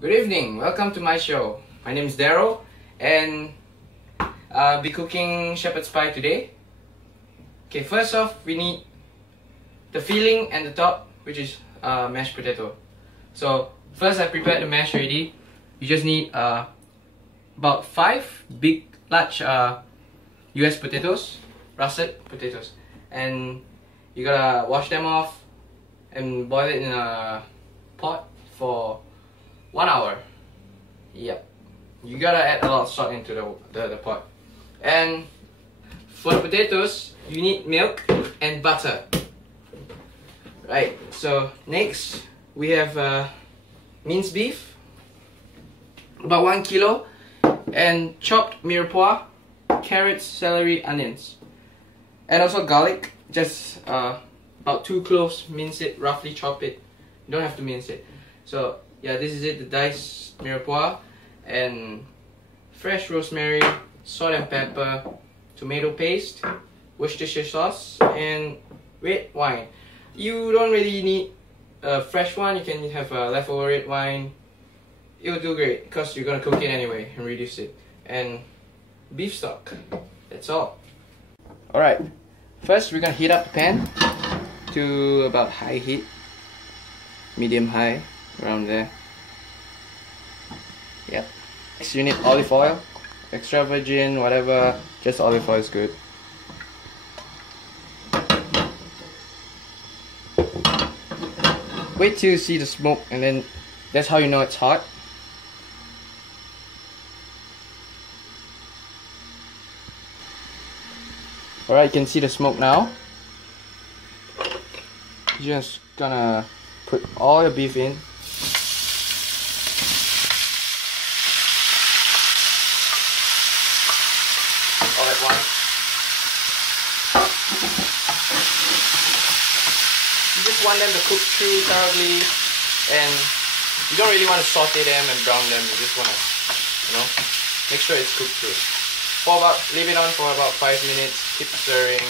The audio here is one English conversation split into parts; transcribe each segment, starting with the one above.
Good evening, welcome to my show. My name is Darrell and I'll be cooking shepherd's pie today. Okay, first off we need the filling and the top, which is mashed potato. So first I prepared the mash already. You just need about 5 big large US potatoes, russet potatoes, and you gotta wash them off and boil it in a pot for 1 hour. Yep, you gotta add a lot of salt into the pot. And for the potatoes you need milk and butter. Right, so next we have minced beef, about 1 kilo, and chopped mirepoix, carrots, celery, onions, and also garlic. Just about 2 cloves. Mince it, roughly chop it. You don't have to mince it. So yeah, this is it, the diced mirepoix, and fresh rosemary, salt and pepper, tomato paste, Worcestershire sauce, and red wine. You don't really need a fresh one, you can have a leftover red wine. It will do great because you're gonna cook it anyway and reduce it. And beef stock, that's all. Alright, first we're gonna heat up the pan to about high heat, medium high, around there. Yep. Next you need olive oil, extra virgin, whatever, just olive oil is good. Wait till you see the smoke, and then that's how you know it's hot. Alright, you can see the smoke now. You're just gonna put all your beef in. All at once. You just want them to cook through thoroughly, and you don't really want to saute them and brown them. You just want to, make sure it's cooked through. Leave it on for about 5 minutes. Keep stirring.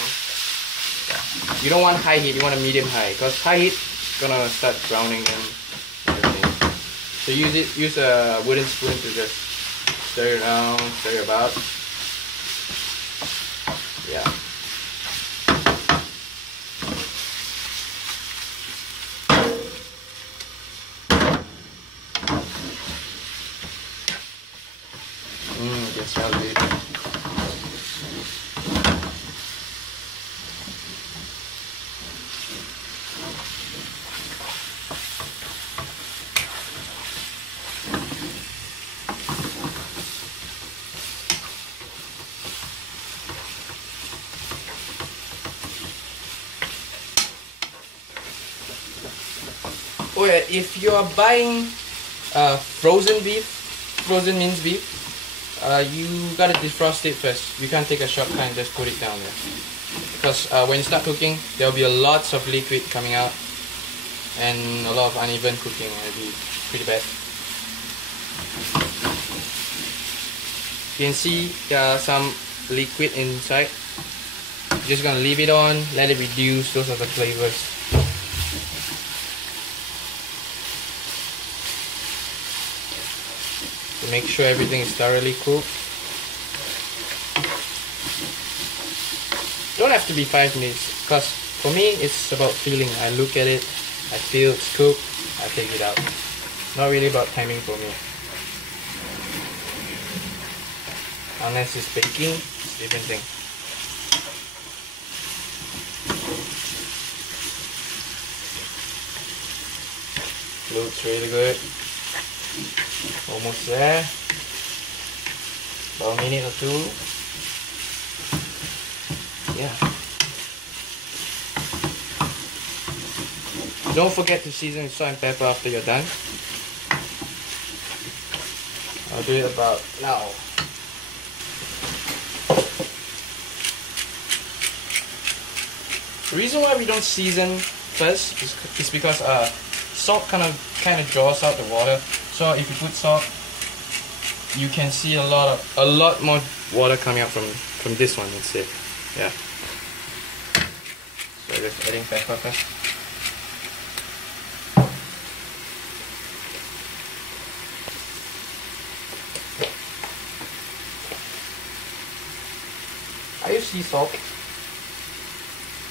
Yeah. You don't want high heat. You want a medium high, because high heat is gonna start browning and everything. So use a wooden spoon to just stir it around, stir it about. Yeah. That smells good. Oh yeah, if you are buying frozen minced beef, you gotta defrost it first. You can't take a short time and just put it down there, because when you start cooking there will be lots of liquid coming out and a lot of uneven cooking, and it'll be pretty bad. You can see there are some liquid inside. Just gonna leave it on, let it reduce. Those are the flavors. To make sure everything is thoroughly cooked. Don't have to be 5 minutes, because for me it's about feeling. I look at it, I feel it's cooked, I take it out. Not really about timing for me. Unless it's baking, it's a different thing. Looks really good. Almost there. About a minute or 2. Yeah. Don't forget to season with salt and pepper after you're done. I'll do it about now. The reason why we don't season first is because salt kind of draws out the water. So if you put salt, you can see a lot more water coming out from this one instead. Yeah. So just adding pepper first. sea salt.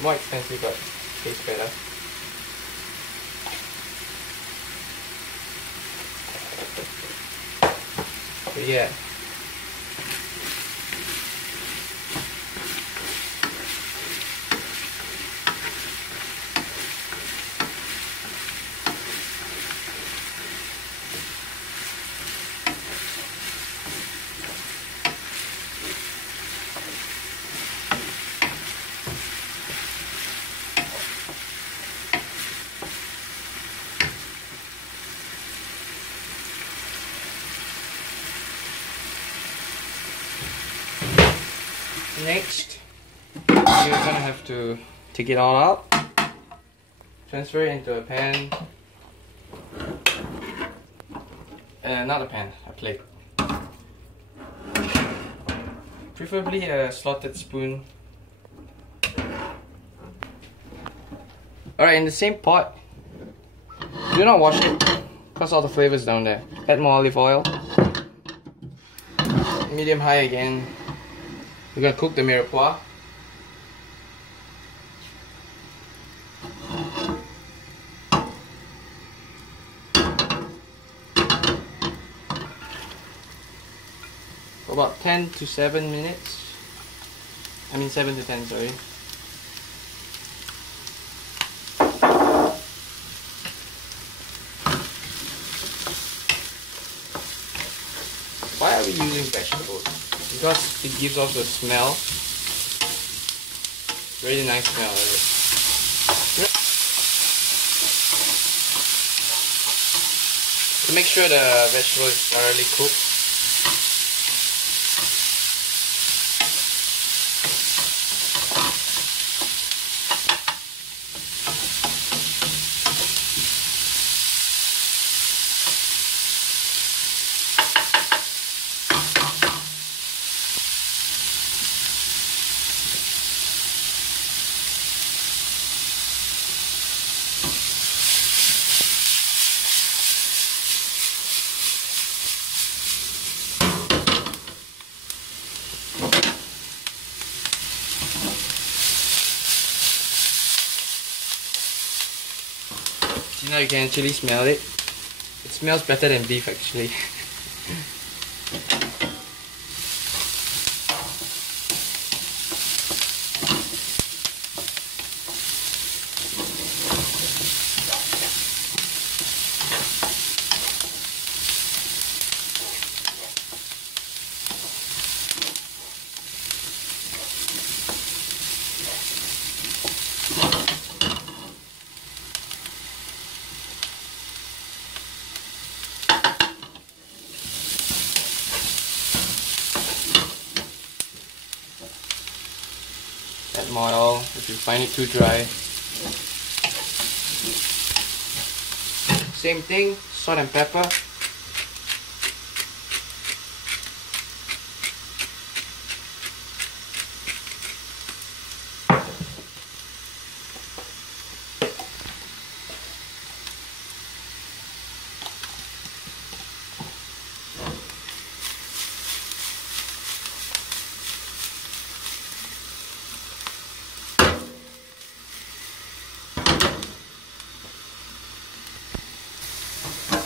More expensive but tastes better. So yeah. Next, you're gonna have to take it all out, transfer it into a pan, not a pan, a plate. Preferably a slotted spoon. Alright, in the same pot, do not wash it, because all the flavors down there. Add more olive oil. Medium high again. We're gonna cook the mirepoix. For about 10 to 7 minutes. I mean 7 to 10, sorry. Why are we using vegetables? Because it gives off the smell. Really nice smell. To make sure the vegetable is thoroughly cooked. Now you can actually smell it. It smells better than beef actually. Add more oil if you find it too dry. Same thing, salt and pepper.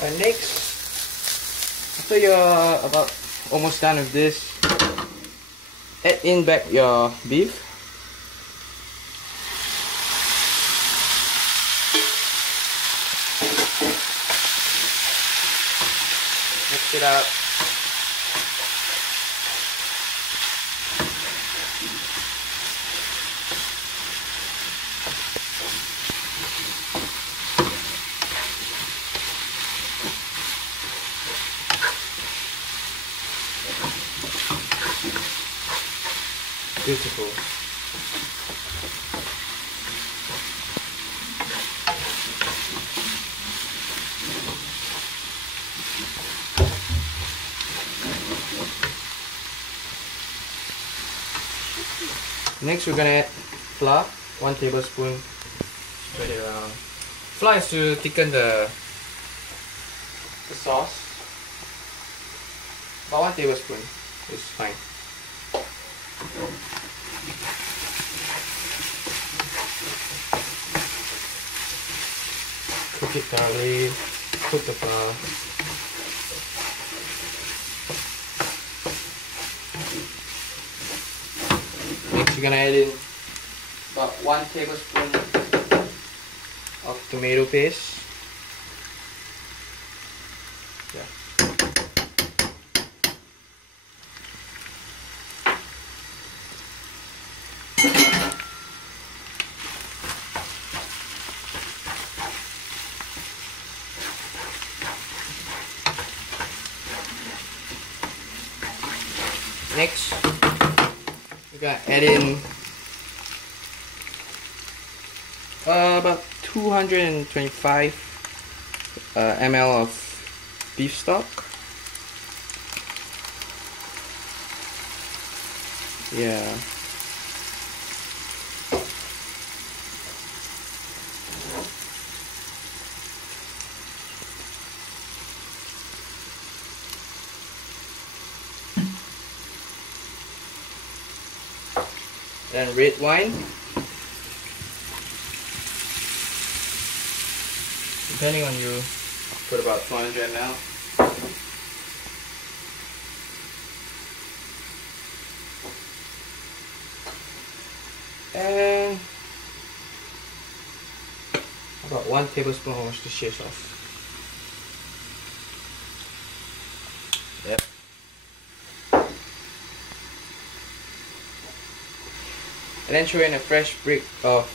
And next, after you're about almost done with this, add in back your beef. Mix it up. Beautiful. Next we're gonna add flour, 1 tablespoon. Spread it around. Flour is to thicken the sauce. About 1 tablespoon is fine. Cook it thoroughly. Cook the flour. Next, you're gonna add in about 1 tablespoon of tomato paste. Yeah. Next, we're gonna add in about 225 ml of beef stock. Yeah. Then red wine. Depending on you, put about 200 ml. And about 1 tablespoon of Worcestershire sauce. Yep. And then throw in a fresh brick of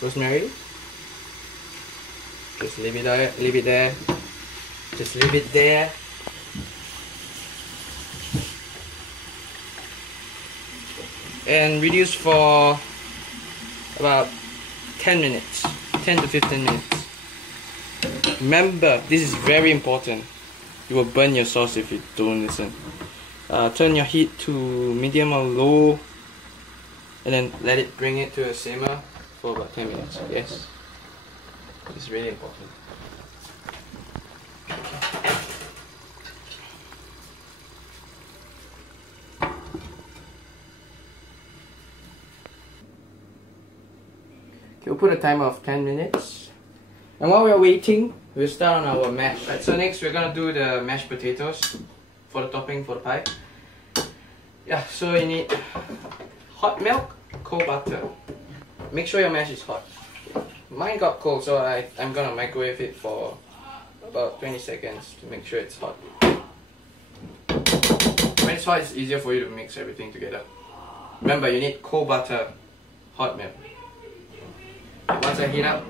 rosemary. Just leave it there, leave it there. Just leave it there. And reduce for about 10 minutes, 10 to 15 minutes. Remember, this is very important. You will burn your sauce if you don't listen. Turn your heat to medium or low, and then let it bring it to a simmer for about 10 minutes. Yes, it's really important. Okay, we'll put a timer of 10 minutes. And while we're waiting, we'll start on our mash. Right, so next we're gonna do the mashed potatoes for the topping for the pie. Yeah, so you need hot milk, cold butter. Make sure your mash is hot. Mine got cold, so I'm gonna microwave it for about 20 seconds to make sure it's hot. When it's hot, it's easier for you to mix everything together. Remember, you need cold butter, hot milk. Once I heat up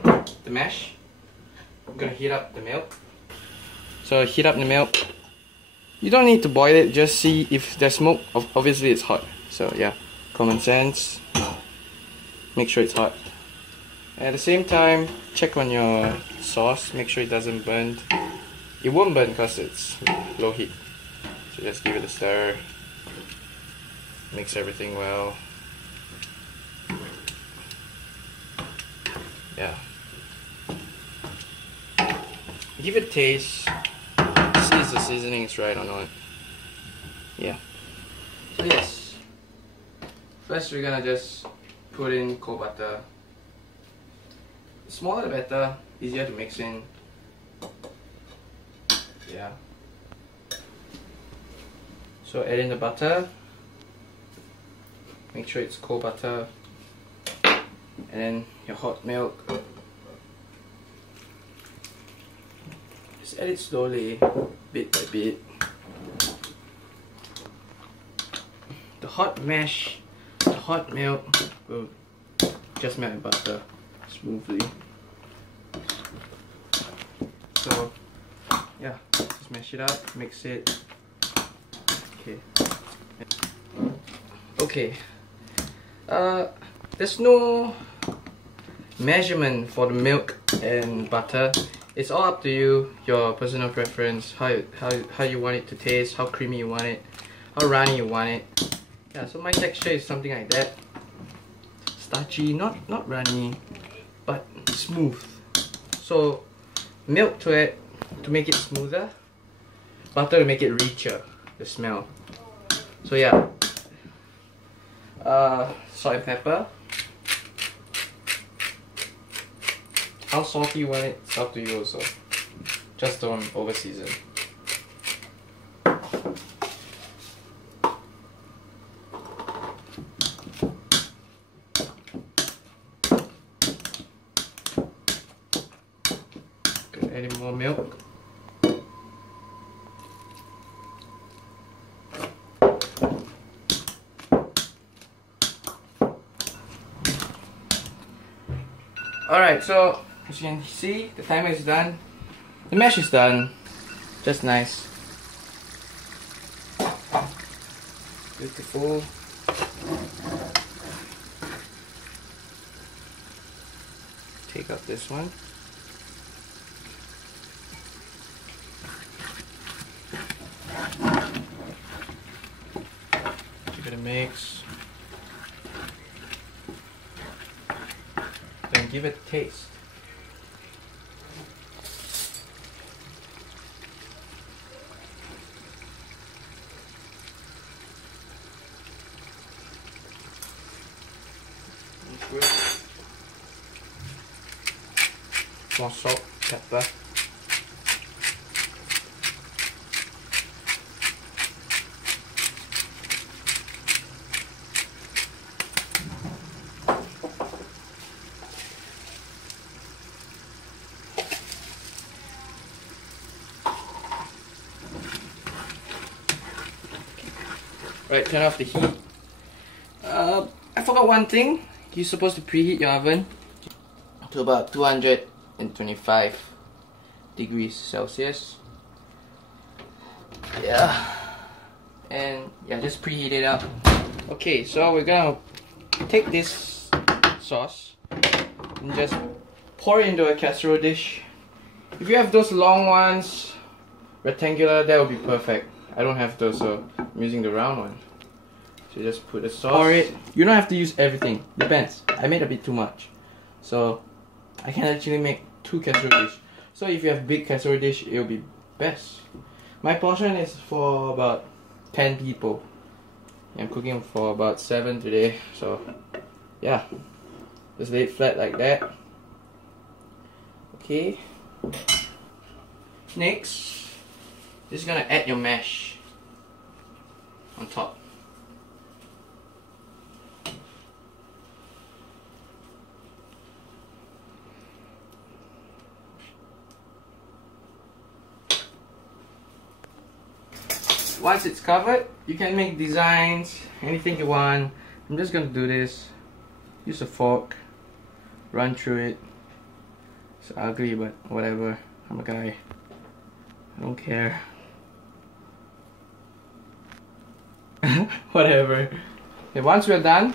the mash, I'm gonna heat up the milk. So heat up the milk. You don't need to boil it, just see if there's smoke. Obviously it's hot. So yeah, common sense. Make sure it's hot. At the same time, check on your sauce, make sure it doesn't burn. It won't burn because it's low heat. So just give it a stir. Mix everything well. Yeah. Give it a taste. See if the seasoning is right or not. Yeah. So yes. First we're gonna just put in cold butter. The smaller the better, easier to mix in. Yeah. So add in the butter. Make sure it's cold butter. And then your hot milk. Just add it slowly, bit by bit. The hot mash, the hot milk will just melt the butter smoothly. So yeah, just mash it up, mix it. Okay. Okay. There's no measurement for the milk and butter. It's all up to you, your personal preference, how you want it to taste, how creamy you want it, how runny you want it. Yeah, so my texture is something like that. Starchy, not runny, but smooth. So milk to it to make it smoother, butter to make it richer, the smell. So yeah, salt and pepper. How salty you want it, it's up to you also. Just don't over season. Adding more milk. Alright, so as you can see, the timer is done. The mash is done. Just nice. Beautiful. Take out this one. Give it a mix. Then give it a taste. More salt, pepper. Right, turn off the heat. I forgot one thing. You're supposed to preheat your oven to about 225 degrees Celsius. Yeah. And yeah, just preheat it up. Okay, so we're gonna take this sauce and just pour it into a casserole dish. If you have those long ones, rectangular, that would be perfect. I don't have those, so I'm using the round one. So you just put the sauce. Pour it. You don't have to use everything. Depends. I made a bit too much, so I can actually make 2 casserole dish. So if you have big casserole dish, it'll be best. My portion is for about 10 people. I'm cooking for about 7 today, so yeah. Just lay it flat like that. Okay. Next, just gonna add your mash on top. Once it's covered, you can make designs, anything you want. I'm just gonna do this. Use a fork, run through it. It's ugly, but whatever. I'm a guy. I don't care. Whatever. Okay, once we're done,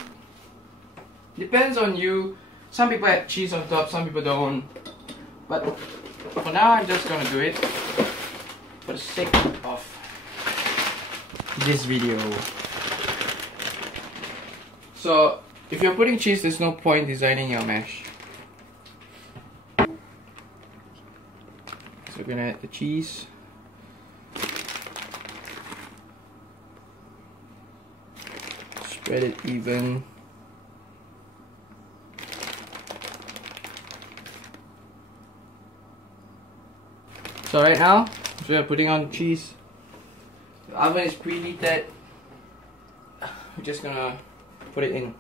depends on you. Some people add cheese on top, some people don't. But for now, I'm just gonna do it for the sake of this video. So if you're putting cheese, there's no point designing your mash. So we're gonna add the cheese. Spread it even. So right now, we are putting on cheese. The oven is preheated. We're just gonna put it in.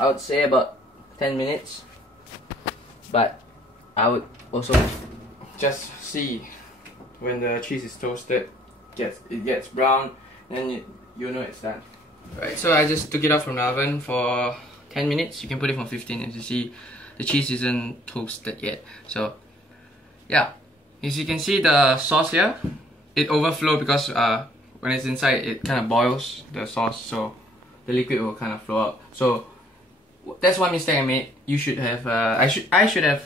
I would say about 10 minutes, but I would also just see when the cheese is toasted, it gets brown, then you know it's done. Right, so I just took it out from the oven for 10 minutes. You can put it for 15 as you see the cheese isn't toasted yet. So yeah, as you can see the sauce here, it overflows because when it's inside it kind of boils the sauce, so the liquid will kind of flow out. So that's one mistake I made. You should have I should have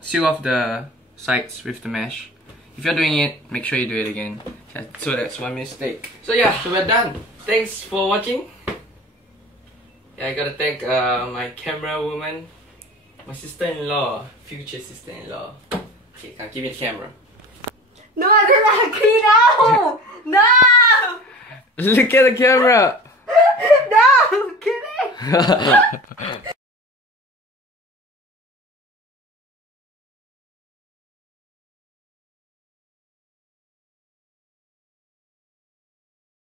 sealed off the sides with the mesh. If you're doing it, make sure you do it again. So that's one mistake. So yeah, so we're done. Thanks for watching. Yeah, I gotta thank my camera woman, my sister-in-law, future sister-in-law. Okay, now give me the camera. No, I didn't agree. No! No! Look at the camera! No! Kidding!